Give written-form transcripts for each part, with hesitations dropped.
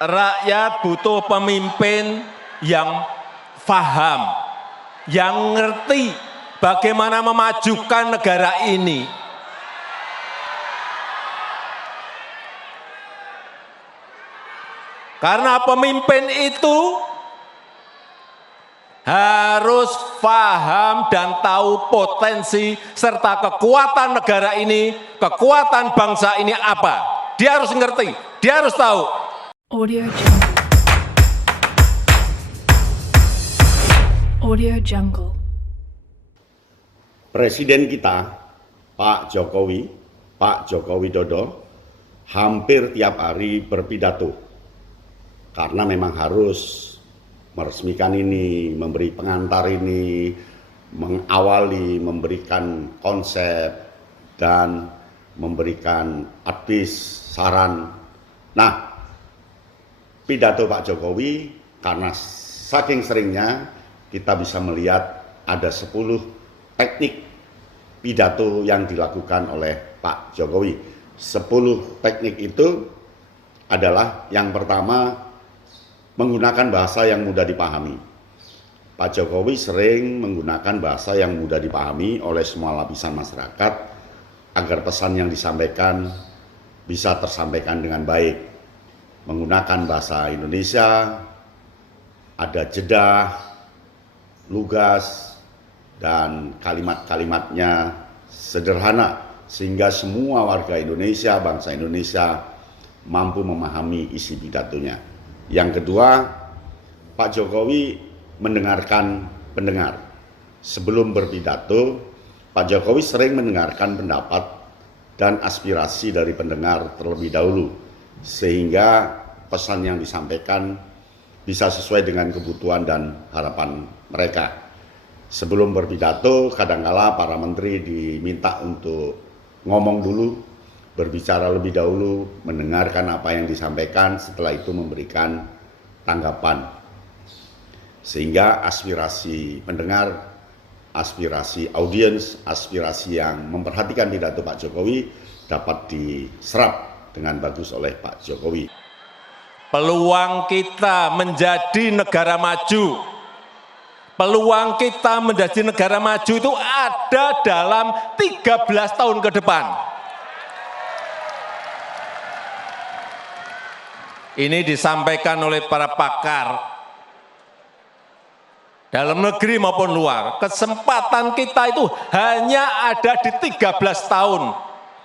rakyat butuh pemimpin yang paham, yang ngerti bagaimana memajukan negara ini. Karena pemimpin itu harus paham dan tahu potensi serta kekuatan negara ini, kekuatan bangsa ini apa. Dia harus ngerti, dia harus tahu. Audio Jungle. Presiden kita, Pak Jokowi, Pak Joko Widodo, hampir tiap hari berpidato. Karena memang harus meresmikan ini, memberi pengantar ini, mengawali, memberikan konsep, dan memberikan advice, saran. Nah, pidato Pak Jokowi, karena saking seringnya kita bisa melihat ada 10 teknik pidato yang dilakukan oleh Pak Jokowi. 10 teknik itu adalah yang pertama, menggunakan bahasa yang mudah dipahami. Pak Jokowi sering menggunakan bahasa yang mudah dipahami oleh semua lapisan masyarakat agar pesan yang disampaikan bisa tersampaikan dengan baik. Menggunakan bahasa Indonesia, ada jeda, lugas, dan kalimat-kalimatnya sederhana sehingga semua warga Indonesia, bangsa Indonesia mampu memahami isi pidatonya. Yang kedua, Pak Jokowi mendengarkan pendengar. Sebelum berpidato, Pak Jokowi sering mendengarkan pendapat dan aspirasi dari pendengar terlebih dahulu, sehingga pesan yang disampaikan bisa sesuai dengan kebutuhan dan harapan mereka. Sebelum berpidato, kadangkala para menteri diminta untuk ngomong dulu, berbicara lebih dahulu, mendengarkan apa yang disampaikan, setelah itu memberikan tanggapan. Sehingga aspirasi pendengar, aspirasi audiens, aspirasi yang memperhatikan pidato Pak Jokowi dapat diserap dengan bagus oleh Pak Jokowi. Peluang kita menjadi negara maju, peluang kita menjadi negara maju itu ada dalam 13 tahun ke depan. Ini disampaikan oleh para pakar dalam negeri maupun luar. Kesempatan kita itu hanya ada di 13 tahun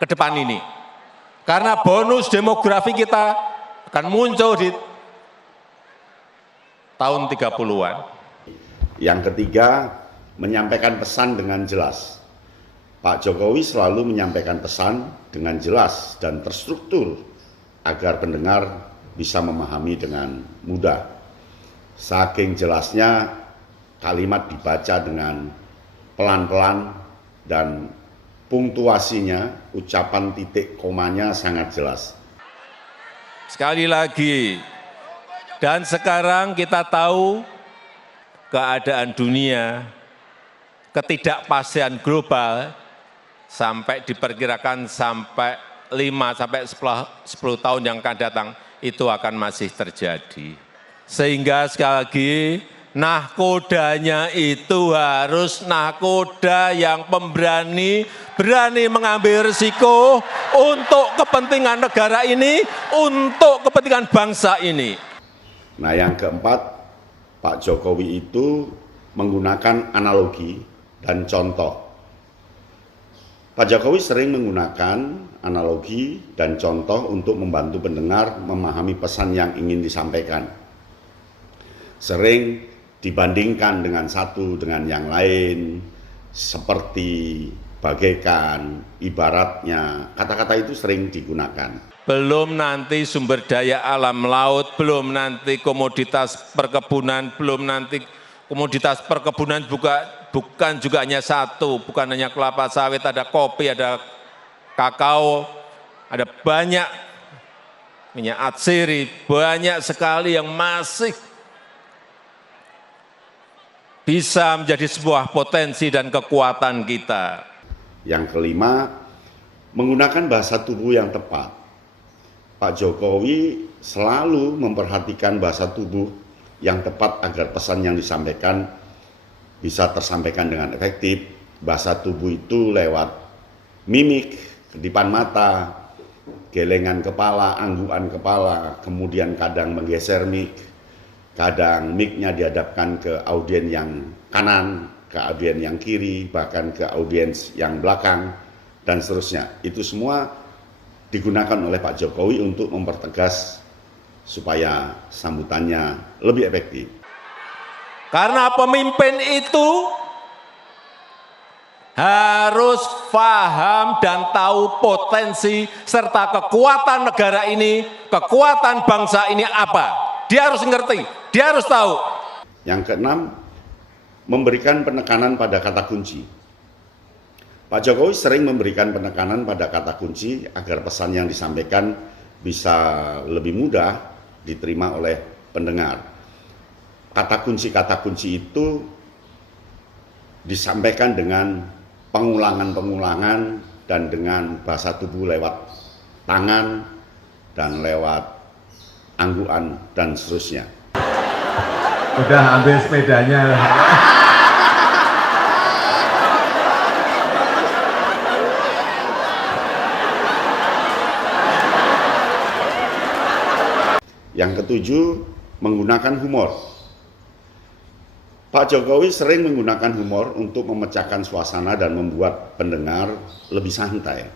ke depan ini. Karena bonus demografi kita akan muncul di tahun 30-an. Yang ketiga, menyampaikan pesan dengan jelas. Pak Jokowi selalu menyampaikan pesan dengan jelas dan terstruktur agar pendengar bisa memahami dengan mudah. Saking jelasnya, kalimat dibaca dengan pelan-pelan dan punktuasinya, ucapan titik komanya sangat jelas. Sekali lagi, dan sekarang kita tahu keadaan dunia, ketidakpastian global sampai diperkirakan sampai 5-10 tahun yang akan datang itu akan masih terjadi. Sehingga sekali lagi, nahkodanya itu harus nahkoda yang pemberani, berani mengambil risiko untuk kepentingan negara ini, untuk kepentingan bangsa ini. Nah, yang keempat, Pak Jokowi itu menggunakan analogi dan contoh. Pak Jokowi sering menggunakan analogi dan contoh untuk membantu pendengar memahami pesan yang ingin disampaikan. Sering dibandingkan dengan satu dengan yang lain, seperti bagaikan, ibaratnya, kata-kata itu sering digunakan. Belum nanti sumber daya alam laut, belum nanti komoditas perkebunan, belum nanti komoditas perkebunan bukan juga hanya satu, bukan hanya kelapa sawit, ada kopi, ada kakao, ada banyak minyak atsiri, banyak sekali yang masih bisa menjadi sebuah potensi dan kekuatan kita. Yang kelima, menggunakan bahasa tubuh yang tepat. Pak Jokowi selalu memperhatikan bahasa tubuh yang tepat agar pesan yang disampaikan bisa tersampaikan dengan efektif. Bahasa tubuh itu lewat mimik, kedipan mata, gelengan kepala, anggukan kepala, kemudian kadang menggeser mic, kadang mic-nya dihadapkan ke audiens yang kanan, ke audiens yang kiri, bahkan ke audiens yang belakang, dan seterusnya. Itu semua digunakan oleh Pak Jokowi untuk mempertegas supaya sambutannya lebih efektif. Karena pemimpin itu harus paham dan tahu potensi serta kekuatan negara ini, kekuatan bangsa ini apa. Dia harus ngerti, dia harus tahu. Yang keenam, memberikan penekanan pada kata kunci. Pak Jokowi sering memberikan penekanan pada kata kunci agar pesan yang disampaikan bisa lebih mudah diterima oleh pendengar. Kata kunci itu disampaikan dengan pengulangan-pengulangan dan dengan bahasa tubuh lewat tangan dan lewat anggukan dan seterusnya. Udah ambil sepedanya. Yang ketujuh, menggunakan humor. Pak Jokowi sering menggunakan humor untuk memecahkan suasana dan membuat pendengar lebih santai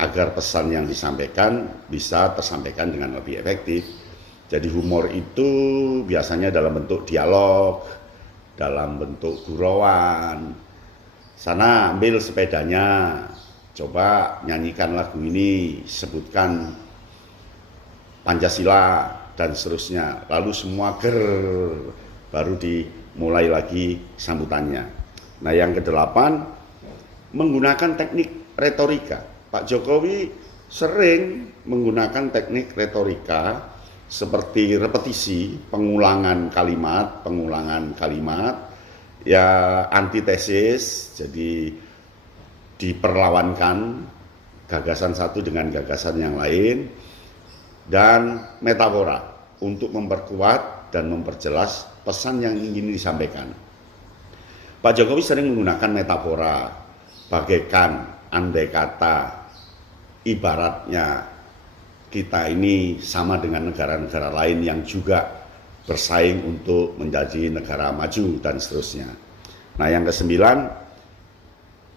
agar pesan yang disampaikan bisa tersampaikan dengan lebih efektif. Jadi humor itu biasanya dalam bentuk dialog, dalam bentuk gurauan. Sana ambil sepedanya, coba nyanyikan lagu ini, sebutkan Pancasila dan seterusnya. Lalu semua baru dimulai lagi sambutannya. Nah, yang kedelapan, menggunakan teknik retorika. Pak Jokowi sering menggunakan teknik retorika seperti repetisi, pengulangan kalimat, ya antitesis, jadi diperlawankan gagasan satu dengan gagasan yang lain, dan metafora untuk memperkuat dan memperjelas pesan yang ingin disampaikan. Pak Jokowi sering menggunakan metafora, bagaikan, andai kata, ibaratnya kita ini sama dengan negara-negara lain yang juga bersaing untuk menjadi negara maju dan seterusnya. Nah, yang kesembilan,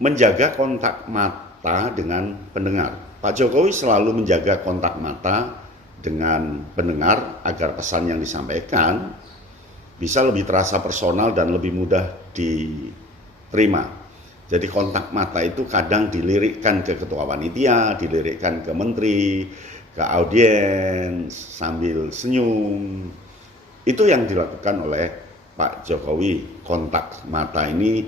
menjaga kontak mata dengan pendengar. Pak Jokowi selalu menjaga kontak mata dengan pendengar agar pesan yang disampaikan bisa lebih terasa personal dan lebih mudah diterima. Jadi kontak mata itu kadang dilirikkan ke ketua panitia, dilirikkan ke menteri, ke audiens sambil senyum. Itu yang dilakukan oleh Pak Jokowi. Kontak mata ini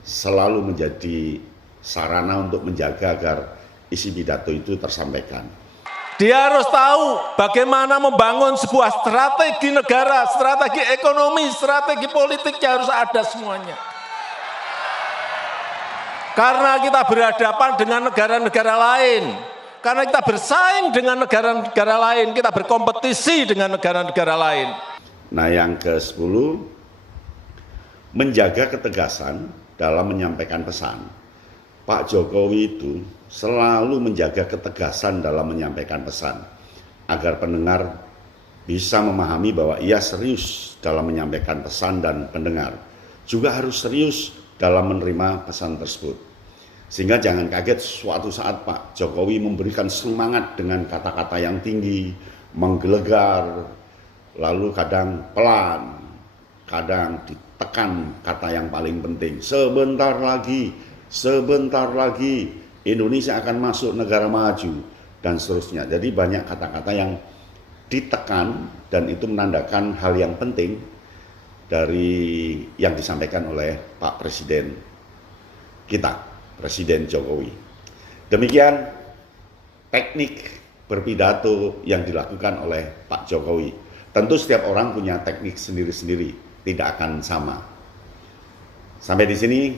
selalu menjadi sarana untuk menjaga agar isi pidato itu tersampaikan. Dia harus tahu bagaimana membangun sebuah strategi negara, strategi ekonomi, strategi politiknya harus ada semuanya. Karena kita berhadapan dengan negara-negara lain, karena kita bersaing dengan negara-negara lain, kita berkompetisi dengan negara-negara lain. Nah, yang ke-10, menjaga ketegasan dalam menyampaikan pesan. Pak Jokowi itu selalu menjaga ketegasan dalam menyampaikan pesan agar pendengar bisa memahami bahwa ia serius dalam menyampaikan pesan dan pendengar juga harus serius dalam menerima pesan tersebut. Sehingga jangan kaget suatu saat Pak Jokowi memberikan semangat dengan kata-kata yang tinggi, menggelegar, lalu kadang pelan, kadang ditekan kata yang paling penting. Sebentar lagi Indonesia akan masuk negara maju dan seterusnya. Jadi banyak kata-kata yang ditekan dan itu menandakan hal yang penting dari yang disampaikan oleh Pak Presiden kita, Presiden Jokowi. Demikian teknik berpidato yang dilakukan oleh Pak Jokowi. Tentu setiap orang punya teknik sendiri-sendiri, tidak akan sama. Sampai di sini,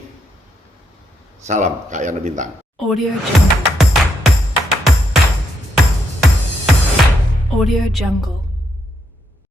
salam Kak Yana Bintang. Audio Jungle. Audio Jungle.